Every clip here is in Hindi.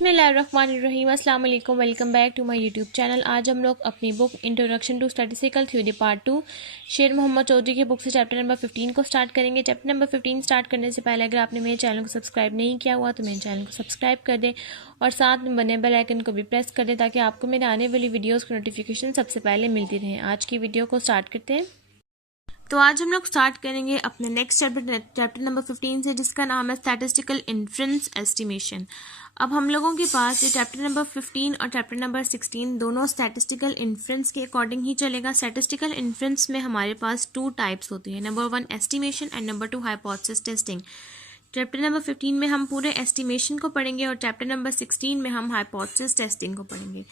बिस्मिल्लाहिर्रहमानिर्रहीम। अस्सलाम वालेकुम, welcome back to my YouTube channel. आज हम लोग अपनी book introduction to statistical theory part 2 Sher Mohammad Chaudhary की बुक से चैप्टर नंबर 15 को स्टार्ट करेंगे। चैप्टर नंबर 15 स्टार्ट करने से पहले अगर आपने मेरे चैनल को सब्सक्राइब नहीं किया हुआ तो मेरे चैनल को सब्सक्राइब कर दें और साथ में बने बेल आइकन को भी प्रेस कर दें ताकि आपको मेरे आने वाली वीडियोज़ की नोटिफिकेशन सबसे पहले मिलती रहे। आज की वीडियो को स्टार्ट करते हैं। तो आज हम लोग स्टार्ट करेंगे अपने नेक्स्ट चैप्टर नंबर 15 से, जिसका नाम है स्टैटिस्टिकल इन्फ्रेंस एस्टिमेशन। अब हम लोगों के पास ये चैप्टर नंबर 15 और चैप्टर नंबर 16 दोनों स्टैटिस्टिकल इन्फ्रेंस के अकॉर्डिंग ही चलेगा। स्टैटिस्टिकल इन्फ्रेंस में हमारे पास 2 टाइप्स होती है, number 1 estimation and number 2 hypothesis testing. Chapter number 15 में हम पूरे एस्टिमेशन को पढ़ेंगे और चैप्टर नंबर 16 में हम हाइपोथेसिस टेस्टिंग को पढ़ेंगे।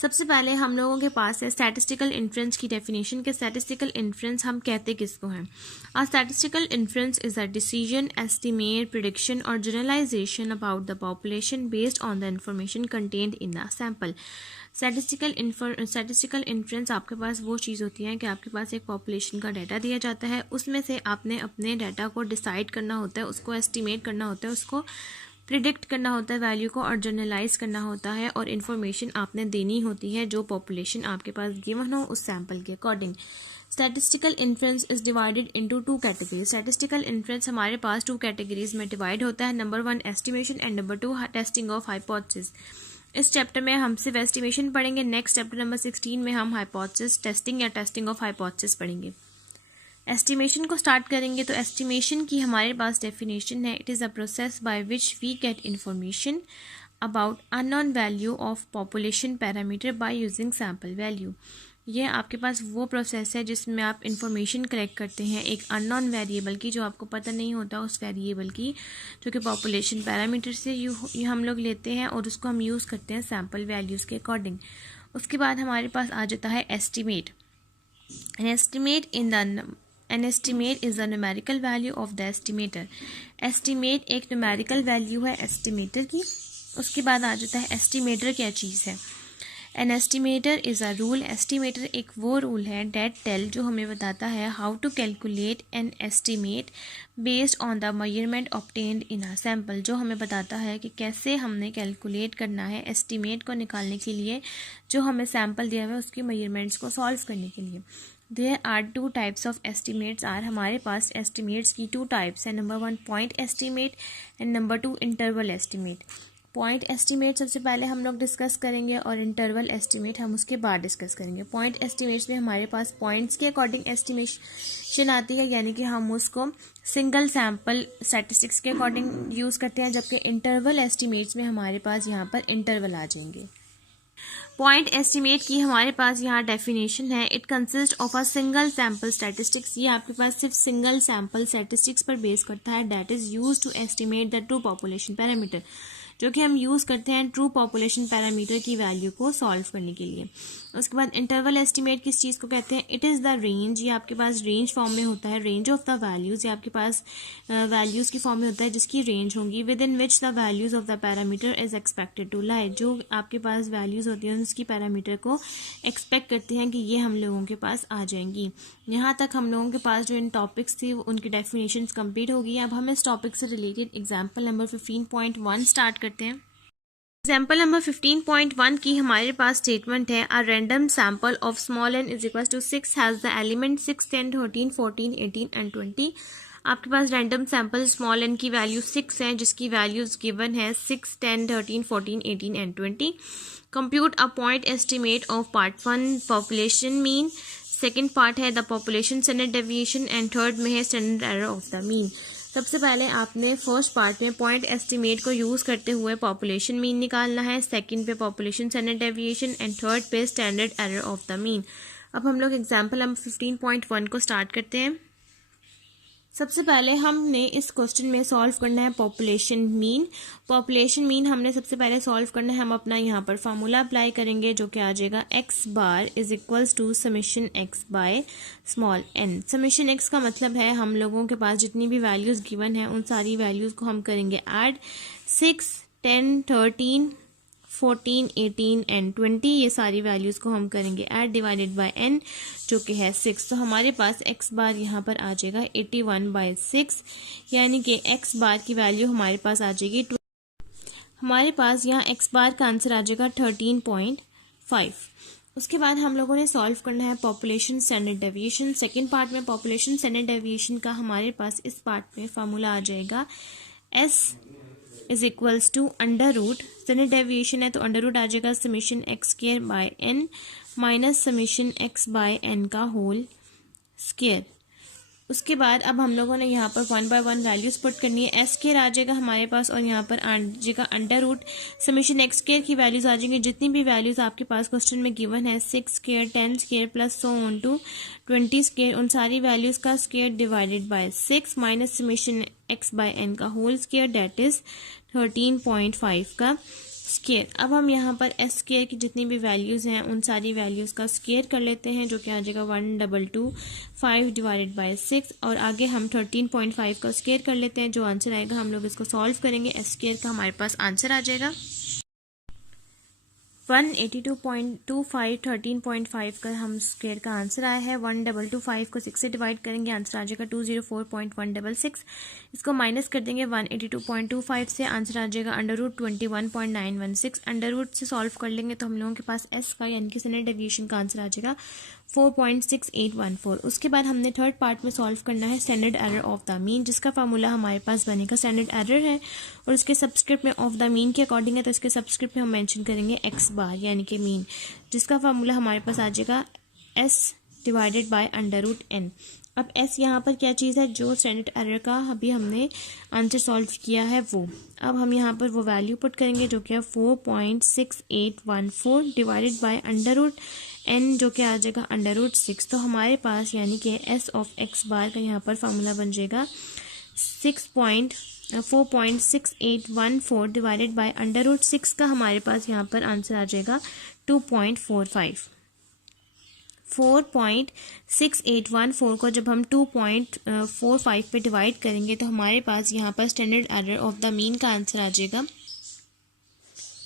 सबसे पहले हम लोगों के पास है स्टैटिस्टिकल इन्फ्रेंस की डेफिनेशन के स्टैटिस्टिकल इन्फ्रेंस हम कहते किसको हैं। A statistical inference is a decision, estimate, prediction और generalisation about the population based on the information contained in the sample. Statistical inference आपके पास वो चीज़ होती है कि आपके पास एक पॉपुलेशन का डाटा दिया जाता है, उसमें से आपने अपने डाटा को डिसाइड करना होता है, उसको एस्टिमेट करना होता है, उसको प्रिडिक्ट करना होता है वैल्यू को और जनरलाइज करना होता है और इन्फॉर्मेशन आपने देनी होती है जो पॉपुलेशन आपके पास गिवन हो उस सैम्पल के according. Statistical inference is divided into 2 categories. Statistical inference हमारे पास 2 कैटेगरीज में डिवाइड होता है, number 1 estimation and number 2 testing of hypothesis. इस चैप्टर में हम सिर्फ एस्टिमेशन पढ़ेंगे। नेक्स्ट चैप्टर नंबर 16 में हम हाइपोथेसिस टेस्टिंग या टेस्टिंग ऑफ हाइपोथेसिस पढ़ेंगे। एस्टिमेशन को स्टार्ट करेंगे तो एस्टिमेशन की हमारे पास डेफिनेशन है, it is a process by which we get information about unknown value of population parameter by using sample value. ये आपके पास वो प्रोसेस है जिसमें आप इंफॉर्मेशन कलेक्ट करते हैं एक अननोन वेरिएबल की, जो आपको पता नहीं होता उस वेरिएबल की, जो कि पॉपुलेशन पैरामीटर से हम लोग लेते हैं और उसको हम यूज़ करते हैं सैम्पल वैल्यूज़ के अकॉर्डिंग। उसके बाद हमारे पास आ जाता है estimate. An estimate is the numerical value of the estimator. Estimate एक numerical value है estimator की। उसके बाद आ जाता है estimator क्या चीज़ है। An estimator is a rule. Estimator एक वो rule है that tell जो हमें बताता है how to calculate an estimate based on the measurement obtained in a sample। जो हमें बताता है कि कैसे हमने कैलकुलेट करना है estimate को निकालने के लिए जो हमें सैम्पल दिया हुआ है उसकी measurements को सॉल्व करने के लिए। There are 2 types of estimates are हमारे पास estimates की 2 types है, number 1 point estimate and number 2 interval estimate। Point estimate सबसे पहले हम लोग डिस्कस करेंगे और इंटरवल एस्टिमेट हम उसके बाद डिस्कस करेंगे। पॉइंट एस्टिमेट में हमारे पास पॉइंट्स के अकॉर्डिंग एस्टिमेशन आती है, यानी कि हम उसको सिंगल सैम्पल स्टैटिस्टिक्स के अकॉर्डिंग यूज़ करते हैं, जबकि इंटरवल एस्टिमेट्स में हमारे पास यहाँ पर इंटरवल आ जाएंगे। पॉइंट एस्टिमेट की हमारे पास यहाँ डेफिनेशन है, it consist of a single sample statistics. ये आपके पास सिर्फ सिंगल सैम्पल स्टैटिस्टिक्स पर बेस करता है, that is use to estimate the true population parameter, जो कि हम यूज़ करते हैं ट्रू पॉपुलेशन पैरामीटर की वैल्यू को सॉल्व करने के लिए। उसके बाद इंटरवल एस्टिमेट किस चीज़ को कहते हैं, इट इज़ द रेंज। ये आपके पास रेंज फॉर्म में होता है, रेंज ऑफ द वैल्यूज़। ये आपके पास वैल्यूज़ की फॉर्म में होता है जिसकी रेंज होंगी, within which the values of the parameter is expected to lie. जो आपके पास वैल्यूज़ होती हैं उसकी पैरामीटर को एक्सपेक्ट करते हैं कि ये हम लोगों के पास आ जाएंगी। यहाँ तक हम लोगों के पास जो इन टॉपिक्स थी उनकी डेफिनेशंस कंप्लीट हो गई। अब हम इस टॉपिक से रिलेटेड एग्जाम्पल नंबर 15.1 स्टार्ट करते हैं। एग्जाम्पल नंबर 15.1 की हमारे पास स्टेटमेंट है, a random sample of small n is equal to 6 has the element 6, 10, 13, 14, 18 and 20। आपके पास रैंडम सैम्पल स्मॉल n की वैल्यू 6 है, जिसकी वैल्यूज गिवन है 6, 10, 13, 14, 18 and 20। Compute a point estimate of part 1 population mean, second part है the population standard deviation and third में है standard error of the mean. सबसे पहले आपने फर्स्ट पार्ट में पॉइंट एस्टिमेट को यूज़ करते हुए पॉपुलेशन मीन निकालना है, सेकंड पे population standard deviation and third पे standard error of the mean. अब हम लोग एग्जांपल नंबर 15.1 को स्टार्ट करते हैं। सबसे पहले हमने इस क्वेश्चन में सॉल्व करना है पॉपुलेशन मीन। पॉपुलेशन मीन हमने सबसे पहले सॉल्व करना है, हम अपना यहाँ पर फार्मूला अप्लाई करेंगे जो कि आ जाएगा x bar is equals to summation x by small n। Summation x का मतलब है हम लोगों के पास जितनी भी वैल्यूज़ गिवन है उन सारी वैल्यूज़ को हम करेंगे ऐड। 6, 10, 13, 14, 18 एंड 20 ये सारी वैल्यूज़ को हम करेंगे ऐड डिवाइडेड बाय n जो कि है 6। तो हमारे पास x बार यहाँ पर आ जाएगा 81/6, यानी कि x बार की वैल्यू हमारे पास आ जाएगी हमारे पास यहाँ एक्स बार का आंसर आ जाएगा 13.5। उसके बाद हम लोगों ने सॉल्व करना है population standard deviation. Second part में पॉपुलेशन स्टैंडर्ड डेविएशन का हमारे पास इस पार्ट में फार्मूला आ जाएगा S is equals to under root, standard deviation है तो अंडर रूट आ जाएगा summation x square by n minus summation x by n का होल स्क्वायर। उसके बाद अब हम लोगों ने यहाँ पर 1 बाय 1 वैल्यूज पुट करनी है। एस स्क्वायर आ जाएगा हमारे पास और यहाँ पर आ जाएगा under root summation x square की वैल्यूज आ जाएंगी जितनी भी वैल्यूज आपके पास क्वेश्चन में गिवन है 6 square 10 square plus so on to 20 square, उन सारी वैल्यूज का square divided by 6 minus summation x by n का होल स्क्वायर दैट इज 13.5 का स्क्वायर। अब हम यहाँ पर एस स्क्वायर की जितनी भी वैल्यूज़ हैं उन सारी वैल्यूज़ का स्क्वायर कर लेते हैं जो कि आ जाएगा 1225 डिवाइडेड बाय 6 और आगे हम 13.5 का स्क्वायर कर लेते हैं। जो आंसर आएगा हम लोग इसको सॉल्व करेंगे। एस स्क्वायर का हमारे पास आंसर आ जाएगा 182.25 13.5 का हम स्क्वायर का आंसर आया है। 1225 को 6 से डिवाइड करेंगे आंसर आ जाएगा 204.166। इसको माइनस कर देंगे 182.25 से आंसर आ जाएगा अंडर रूट 21.916। अंडर रूट से सॉल्व कर लेंगे तो हम लोगों के पास एस का यानी कि स्टैंडर्ड डेविएशन का आंसर आ जाएगा 4.6814। उसके बाद हमने थर्ड पार्ट में सॉल्व करना है standard error of the mean जिसका फार्मूला हमारे पास बनेगा स्टैंडर्ड एरर है और इसके सबस्क्रिप्ट में ऑफ द मीन के अकॉर्डिंग है तो इसके सबस्क्रिप्ट में हम मेंशन करेंगे एक्स बार यानी कि मीन जिसका फार्मूला हमारे पास आ जाएगा S divided by under root n. अब एस यहाँ पर क्या चीज़ है, जो स्टैंडर्ड एरर का अभी हमने आंसर सॉल्व किया है वो। अब हम यहाँ पर वो वैल्यू पुट करेंगे जो कि है 4.6814 divided by under root n जो कि आ जाएगा अंडर रूट 6। तो हमारे पास यानी कि एस ऑफ एक्स बार का यहाँ पर फार्मूला बन जाएगा 4.6814 डिवाइडेड बाय अंडर रूट 6 का हमारे पास यहाँ पर आंसर आ जाएगा 2.45। 4.6814 को जब हम 2.45 पे डिवाइड करेंगे तो हमारे पास यहाँ पर standard error of the mean का आंसर आ जाएगा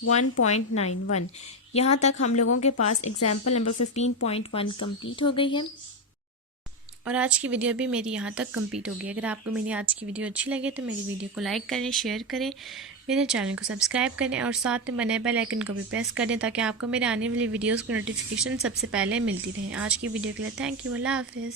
1.91। यहाँ तक हम लोगों के पास एग्जाम्पल नंबर 15.1 कंप्लीट हो गई है और आज की वीडियो भी मेरी यहाँ तक कंप्लीट हो गई। अगर आपको मेरी आज की वीडियो अच्छी लगे तो मेरी वीडियो को लाइक करें, शेयर करें, मेरे चैनल को सब्सक्राइब करें और साथ में बने बेल आइकन को भी प्रेस कर दें ताकि आपको मेरे आने वाली वीडियोस की नोटिफिकेशन सबसे पहले मिलती रहे। आज की वीडियो के लिए थैंक यू, अल्लाह हाफिज़।